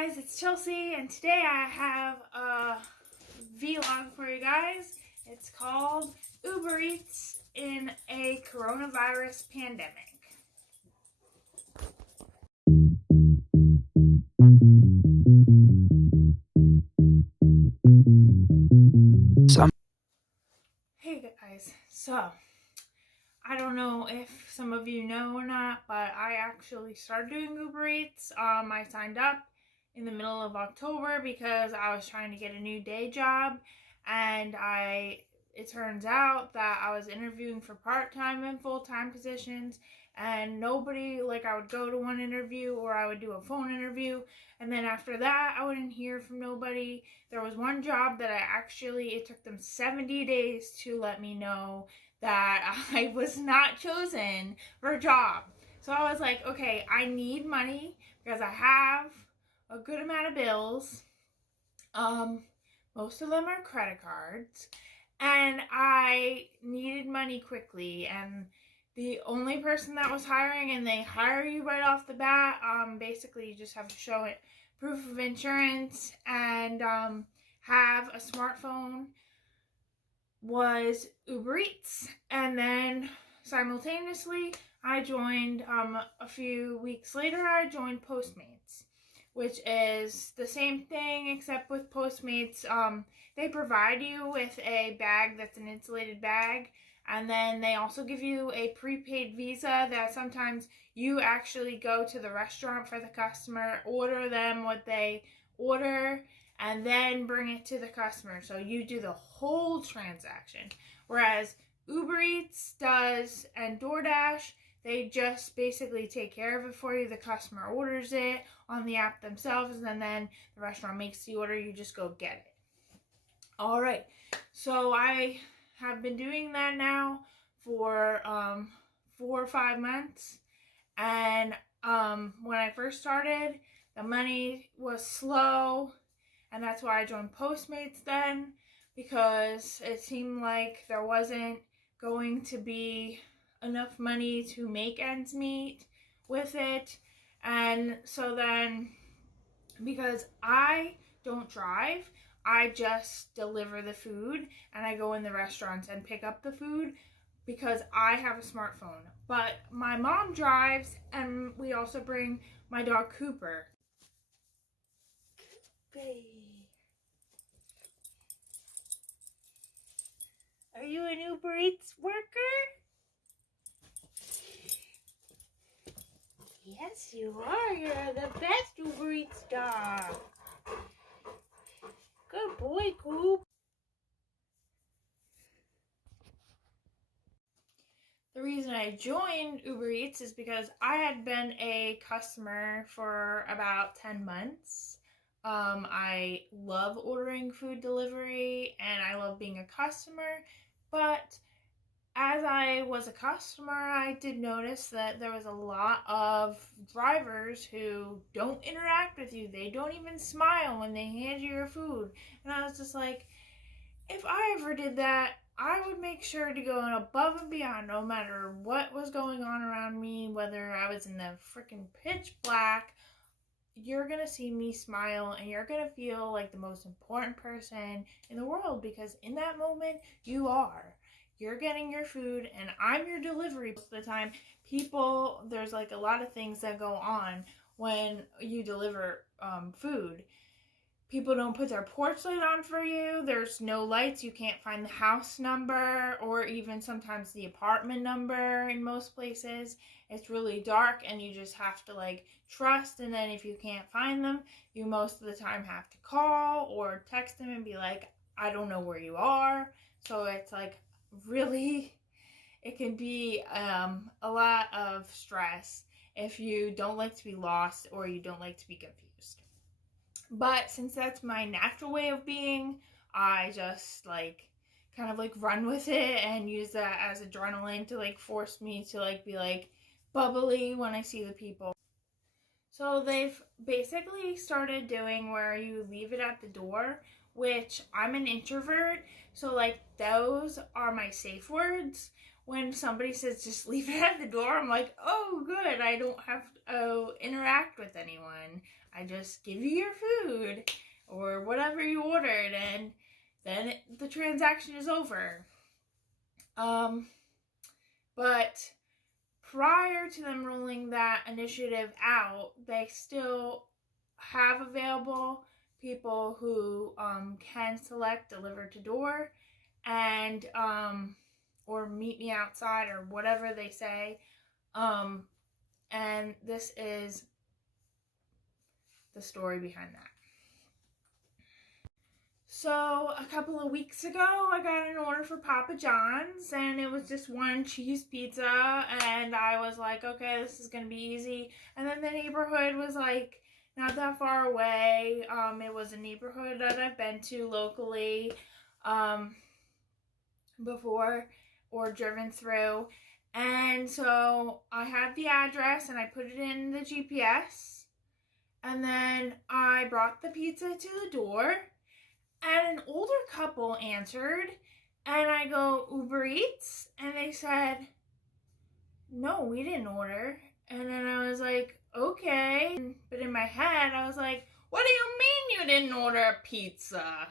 guys, it's Chelsea, and today I have a vlog for you guys. It's called Ubereats in a coronavirus pandemic. Hey guys, so I don't know if some of you know or not, but I actually started doing Ubereats. I signed up in the middle of October because I was trying to get a new day job, and it turns out that I was interviewing for part-time and full-time positions, and nobody, I would go to one interview or I would do a phone interview, and then after that I wouldn't hear from nobody. There was one job that it took them 70 days to let me know that I was not chosen for a job. So I was like, okay, I need money because I have a good amount of bills. Most of them are credit cards, and I needed money quickly, and the only person that was hiring, and they hire you right off the bat, basically you just have to show it proof of insurance and have a smartphone, was Ubereats. And then simultaneously I joined, a few weeks later, I joined Postmates, which is the same thing, except with Postmates, they provide you with a bag that's an insulated bag, and then they also give you a prepaid Visa that sometimes you actually go to the restaurant for the customer, order them what they order, and then bring it to the customer. So you do the whole transaction. Whereas Ubereats does, and DoorDash, they just basically take care of it for you. The customer orders it on the app themselves, and then the restaurant makes the order. You just go get it. All right. So I have been doing that now for 4 or 5 months. And when I first started, the money was slow. And that's why I joined Postmates then, because it seemed like there wasn't going to be enough money to make ends meet with it. And so then, because I don't drive, I just deliver the food, and I go in the restaurants and pick up the food because I have a smartphone. But my mom drives, and we also bring my dog Cooper. Are you an Uber Eats worker? Yes, you are. You're the best Uber Eats dog. Good boy, Coop. The reason I joined Uber Eats is because I had been a customer for about 10 months. I love ordering food delivery, and I love being a customer, but as I was a customer, I did notice that there was a lot of drivers who don't interact with you. They don't even smile when they hand you your food. And I was just like, if I ever did that, I would make sure to go above and beyond, no matter what was going on around me, whether I was in the freaking pitch black. You're going to see me smile, and you're going to feel like the most important person in the world, because in that moment, you are. You're getting your food, and I'm your delivery. Most of the time, there's a lot of things that go on when you deliver food. People don't put their porch light on for you. There's no lights. You can't find the house number, or even sometimes the apartment number in most places. It's really dark, and you just have to trust. And then if you can't find them, you most of the time have to call or text them and be like, I don't know where you are. So it's really, it can be a lot of stress if you don't like to be lost or you don't like to be confused. But since that's my natural way of being, I just kind of run with it and use that as adrenaline to force me to be bubbly when I see the people. So they've basically started doing where you leave it at the door, which I'm an introvert, so those are my safe words. When somebody says just leave it at the door, I'm like, oh good, I don't have to interact interact with anyone. I just give you your food or whatever you ordered, and then the transaction is over. But prior to them rolling that initiative out, they still have available people who can select deliver to door and or meet me outside or whatever they say. And this is the story behind that. So a couple of weeks ago, I got an order for Papa John's, and it was just one cheese pizza, and I was like, okay, this is going to be easy. And then the neighborhood was like not that far away. It was a neighborhood that I've been to locally before or driven through. And so I had the address and I put it in the GPS, and then I brought the pizza to the door. And an older couple answered, and I go, Ubereats? And they said, no, we didn't order. And then I was like, okay. But in my head, I was like, what do you mean you didn't order a pizza?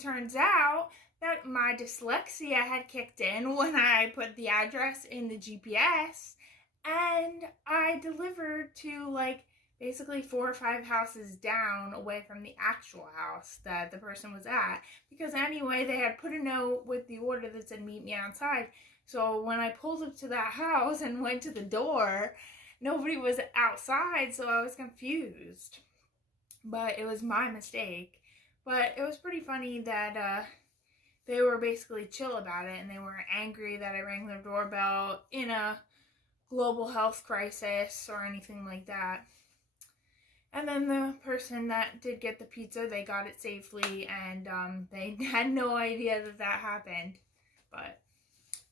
Turns out that my dyslexia had kicked in when I put the address in the GPS, and I delivered to basically 4 or 5 houses down away from the actual house that the person was at. Because anyway, they had put a note with the order that said meet me outside. So when I pulled up to that house and went to the door, nobody was outside, so I was confused. But it was my mistake. But it was pretty funny that they were basically chill about it, and they weren't angry that I rang their doorbell in a global health crisis or anything like that. And then the person that did get the pizza, they got it safely, and they had no idea that happened. But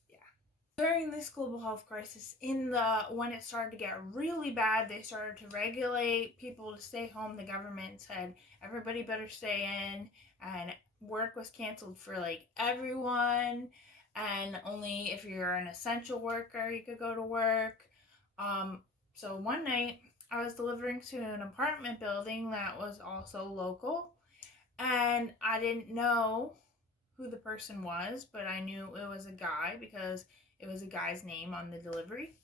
yeah, during this global health crisis, when it started to get really bad, they started to regulate people to stay home. The government said everybody better stay in, and work was canceled for everyone, and only if you're an essential worker you could go to work. So one night I was delivering to an apartment building that was also local, and I didn't know who the person was, but I knew it was a guy because it was a guy's name on the delivery.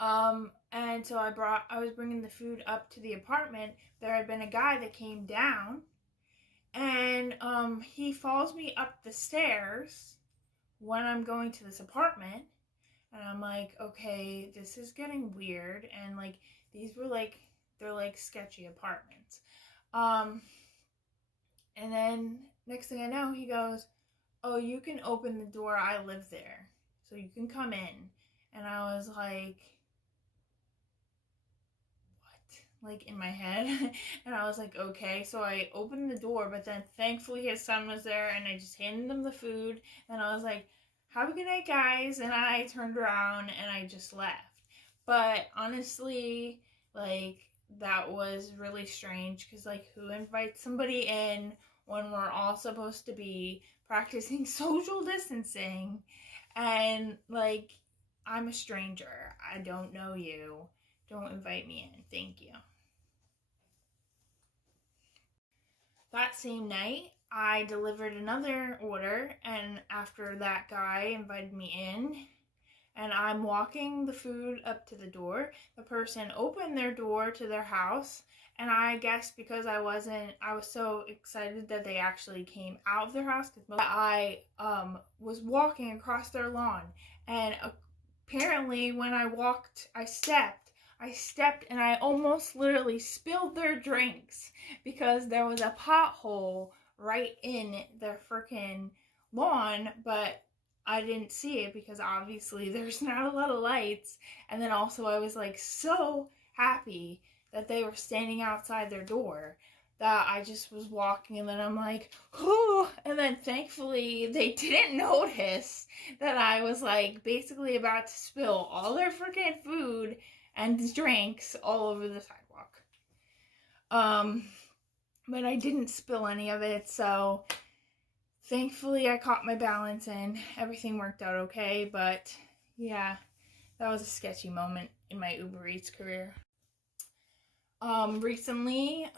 And so I was bringing the food up to the apartment. There had been a guy that came down, and he follows me up the stairs when I'm going to this apartment. And I'm like, okay, this is getting weird. And these were they're sketchy apartments. And then next thing I know, he goes, oh, you can open the door. I live there, so you can come in. And I was like, what? In my head. And I was like, okay. So I opened the door, but then thankfully his son was there, and I just handed him the food. And I was like, have a good night, guys. And I turned around and I just left. But honestly, that was really strange, because who invites somebody in when we're all supposed to be practicing social distancing? And I'm a stranger. I don't know you. Don't invite me in. Thank you. That same night, I delivered another order, and after that guy invited me in, and I'm walking the food up to the door, the person opened their door to their house, and I guess because I was so excited that they actually came out of their house, because I was walking across their lawn, and apparently when I walked, I stepped, and I almost literally spilled their drinks, because there was a pothole right in their freaking lawn, but I didn't see it because obviously there's not a lot of lights. And then also I was so happy that they were standing outside their door that I just was walking, and then I'm like, oh, and then thankfully they didn't notice that I was basically about to spill all their freaking food and drinks all over the sidewalk. But I didn't spill any of it, so thankfully I caught my balance and everything worked out okay. But yeah, that was a sketchy moment in my Uber Eats career. Recently,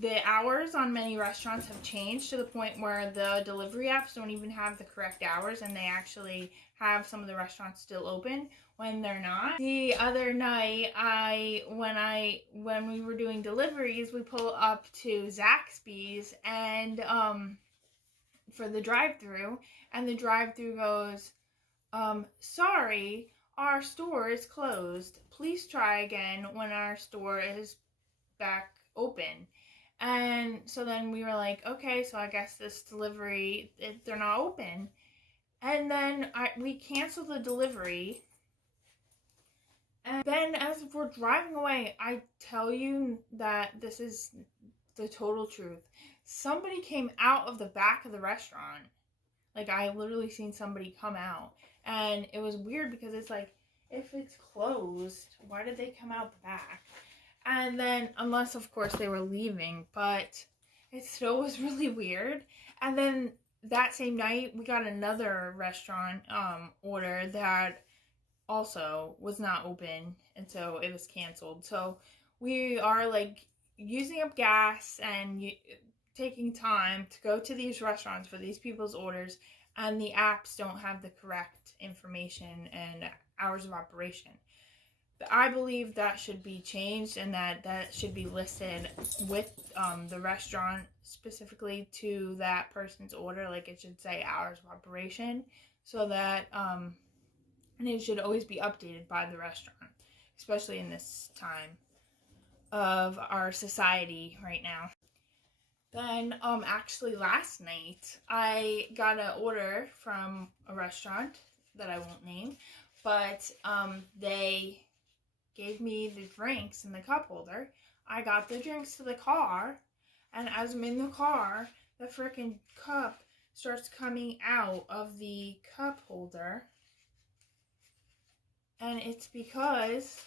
the hours on many restaurants have changed to the point where the delivery apps don't even have the correct hours, and they actually have some of the restaurants still open when they're not. The other night, when we were doing deliveries, we pull up to Zaxby's and for the drive-through, and the drive-through goes, sorry, our store is closed. Please try again when our store is back open. And so then we were like, okay, so I guess this delivery, they're not open. And then we canceled the delivery. And then as we're driving away, I tell you that this is the total truth. Somebody came out of the back of the restaurant. Like, I literally seen somebody come out. And it was weird because it's like, if it's closed, why did they come out the back? And then, unless of course they were leaving, but it still was really weird. And then that same night, we got another restaurant order that also was not open, and so it was canceled. So we are like using up gas and taking time to go to these restaurants for these people's orders, and the apps don't have the correct information and hours of operation. I believe that should be changed, and that should be listed with the restaurant specifically to that person's order. Like, it should say hours of operation, so that and it should always be updated by the restaurant, especially in this time of our society right now. Then actually last night I got an order from a restaurant that I won't name, but they gave me the drinks in the cup holder. I got the drinks to the car, and as I'm in the car, the freaking cup starts coming out of the cup holder. And it's because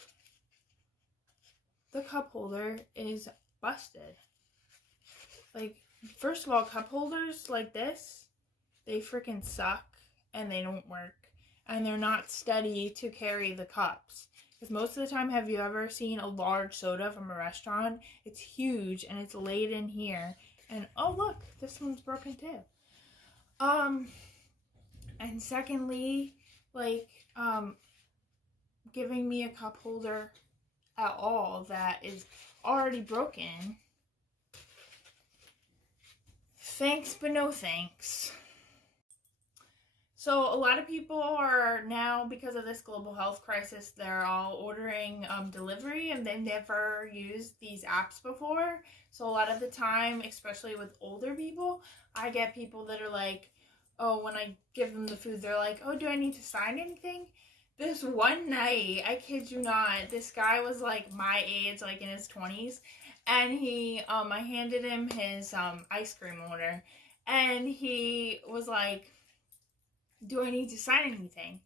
the cup holder is busted. Like, first of all, cup holders like this, they freaking suck and they don't work. And they're not steady to carry the cups. Because most of the time, have you ever seen a large soda from a restaurant? It's huge and it's laid in here. And oh look, this one's broken too. And secondly, like, giving me a cup holder at all that is already broken. Thanks, but no thanks. So a lot of people are now, because of this global health crisis, they're all ordering delivery, and they've never used these apps before. So a lot of the time, especially with older people, I get people that are like, oh, when I give them the food, they're like, oh, do I need to sign anything? This one night, I kid you not, this guy was like my age, like in his 20s, and I handed him his ice cream order, and he was like, do I need to sign anything?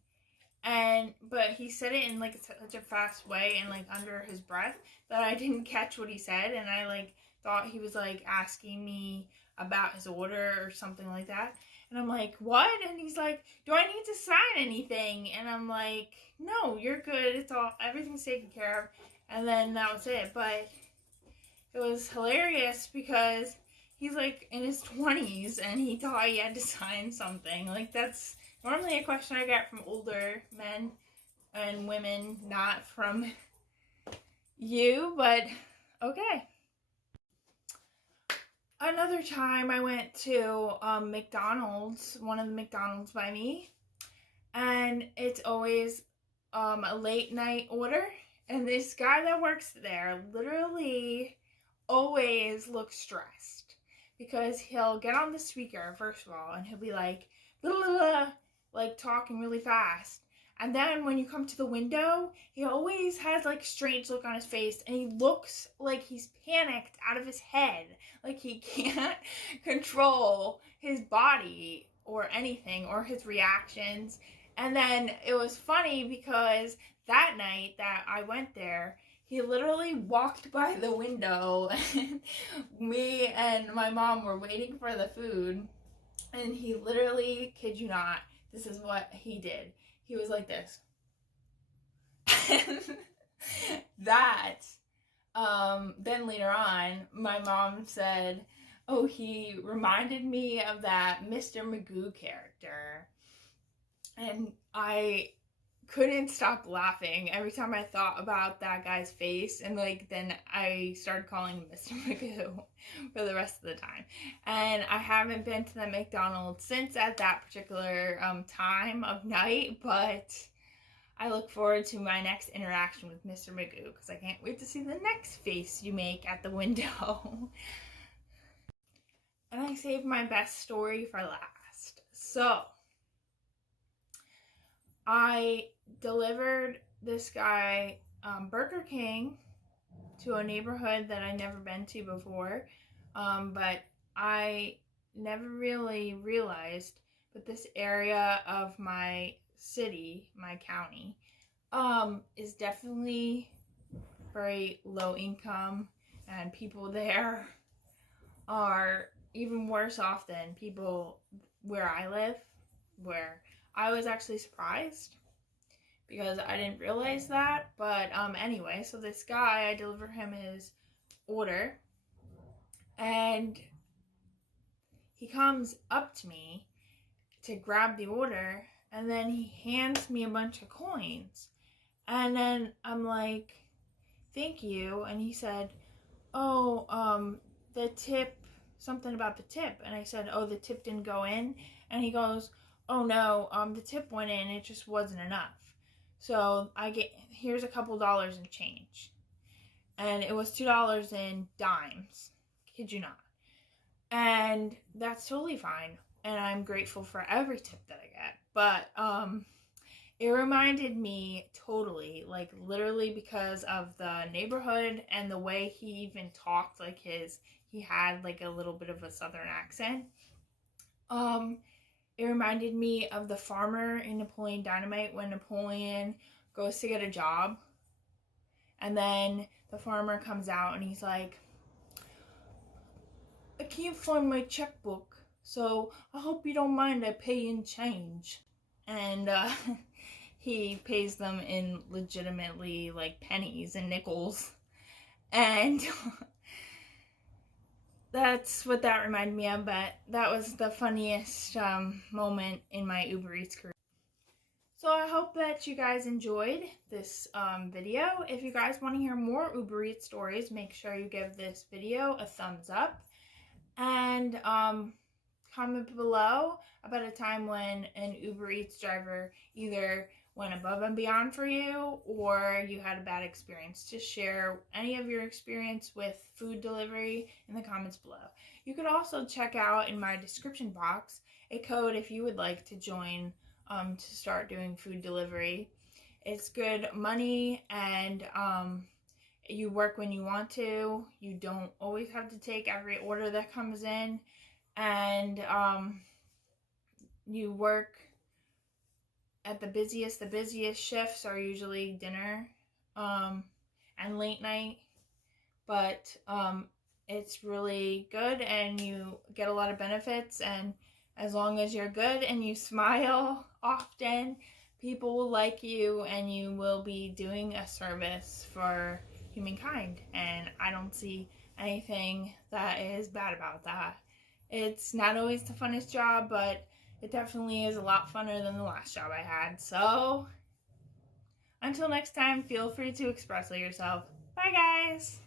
But he said it in like such a fast way and like under his breath that I didn't catch what he said, and I like thought he was like asking me about his order or something like that. And I'm like, what? And he's like, do I need to sign anything? And I'm like, no, you're good. Everything's taken care of. And then that was it. But it was hilarious because he's like in his 20s and he thought he had to sign something. Like, that's normally a question I get from older men and women, not from you, but okay. Another time I went to McDonald's, one of the McDonald's by me, and it's always a late night order, and this guy that works there literally always looks stressed because he'll get on the speaker, first of all, and he'll be like, blah, blah, blah, like talking really fast. And then when you come to the window, he always has like a strange look on his face, and he looks like he's panicked out of his head. Like he can't control his body or anything or his reactions. And then it was funny because that night that I went there, he literally walked by the window, and me and my mom were waiting for the food, and he literally, kid you not, this is what he did. He was like this. That Then later on, my mom said, oh, he reminded me of that Mr. Magoo character. And I couldn't stop laughing every time I thought about that guy's face, and like then I started calling him Mr. Magoo for the rest of the time. And I haven't been to the McDonald's since at that particular time of night, but I look forward to my next interaction with Mr. Magoo because I can't wait to see the next face you make at the window. And I saved my best story for last. So I delivered this guy Burger King to a neighborhood that I'd never been to before, but I never really realized that this area of my city, my county, is definitely very low income, and people there are even worse off than people where I live, where I was actually surprised because I didn't realize that. But anyway, so this guy, I deliver him his order, and he comes up to me to grab the order, and then he hands me a bunch of coins. And then I'm like, thank you. And he said, oh, the tip, something about the tip. And I said, oh, the tip didn't go in. And he goes, oh no, the tip went in, it just wasn't enough. So here's a couple dollars in change. And it was $2 in dimes. Kid you not. And that's totally fine. And I'm grateful for every tip that I get. But it reminded me totally, like literally, because of the neighborhood and the way he even talked, like he had like a little bit of a southern accent. It reminded me of the farmer in Napoleon Dynamite when Napoleon goes to get a job. And then the farmer comes out and he's like, I can't find my checkbook, so I hope you don't mind I pay in change. And he pays them in legitimately like pennies and nickels. And that's what that reminded me of, but that was the funniest moment in my Uber Eats career. So I hope that you guys enjoyed this video. If you guys want to hear more Uber Eats stories, make sure you give this video a thumbs up. And comment below about a time when an Uber Eats driver either went above and beyond for you or you had a bad experience. Just share any of your experience with food delivery in the comments below. You could also check out in my description box a code if you would like to join to start doing food delivery. It's good money, and you work when you want to. You don't always have to take every order that comes in, and you work at the busiest. The busiest shifts are usually dinner and late night, but it's really good, and you get a lot of benefits. And as long as you're good and you smile often, people will like you, and you will be doing a service for humankind. And I don't see anything that is bad about that. It's not always the funnest job, but it definitely is a lot funner than the last job I had. So until next time, feel free to express yourself. Bye guys!